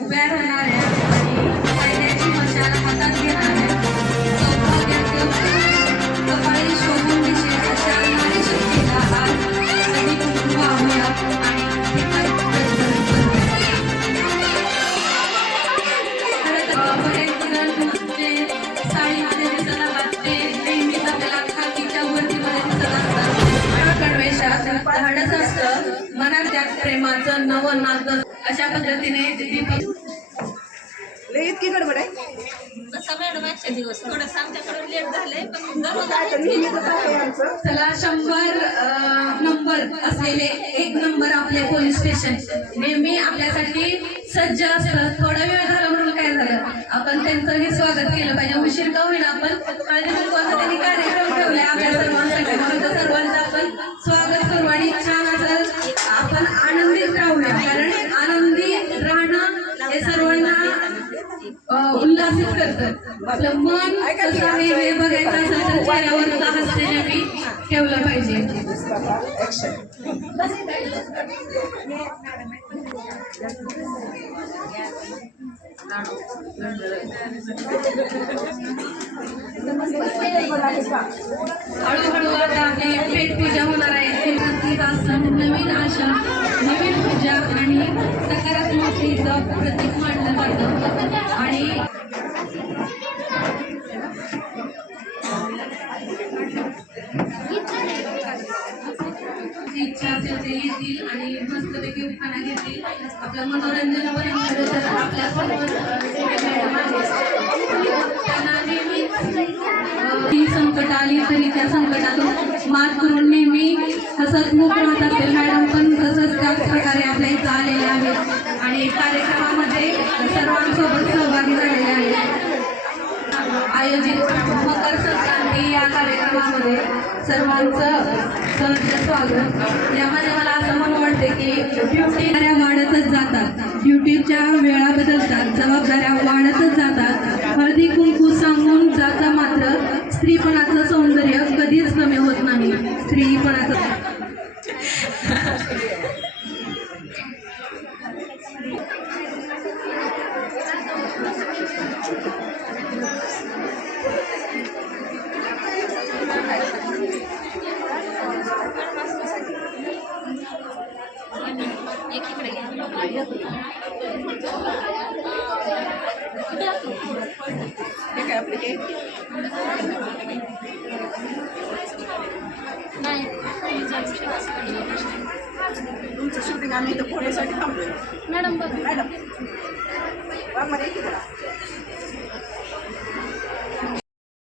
उभ्या राहणाऱ्या आणि कायद्याची मशाल हातात घेणाऱ्या सौभाग्याचं अशा नारी शक्तीला आज सगळी कुटुंब आणि असतात धाडस असतं. मनात त्यात प्रेमाचं नवं नातं अशा पद्धतीने इतकी गडबड आहे? तसा मॅडम आजच्या दिवस थोडंसं आमच्याकडून लेट झालंय पण दररोज आता नेहमीच आहे आमचं चला शंभर नंबर असलेले एक नंबर आपले पोलीस स्टेशन. नेहमी आपल्यासाठी सज्ज असतं थोडा वेळ झाला म्हणून काय झालं? आपण त्यांचंही स्वागत केलं पाहिजे. उशीर का होईना आपण? त्यांनी कार्यक्रम करतं आपलं मन कसं आहे हे बघायचं असेल तर चेहऱ्यावर हास्य नेहमी ठेवलं पाहिजे. हळूहळू आता आपली पेट पूजा होणार आहे. नवीन आशा नवीन पूजा आणि सकारात्मकतेचं प्रतीक मानलं जातं. आणि त्यांची इच्छा असेल ते येतील आणि मस्तपैकी खाना घेतील. आपलं मनोरंजन पर्यंत तर आपल्या त्यांना नेहमीच ती संकट आली तरी त्या संकटातून मात करून नेहमी हसत मुख राहत असते. मॅडम पण तसंच त्याच प्रकारे आपल्या इथं आलेल्या आहेत. आणि कार्यक्रमामध्ये सर्वांसोबत सर्वांचं स्वागत. यामध्ये मला असं म्हणून वाटते की ड्युटी वाढतच जातात ड्युटीच्या वेळा बदलतात जबाबदाऱ्या वाढतच जातात हळदी कुंकू सांगून जाता मात्र स्त्रीपणाचं सौंदर्य कधीच कमी होत नाही. स्त्री तुमचं शूटिंग आम्ही इथं फोटोसाठी थांबलोय. मॅडम बघ. मॅडम.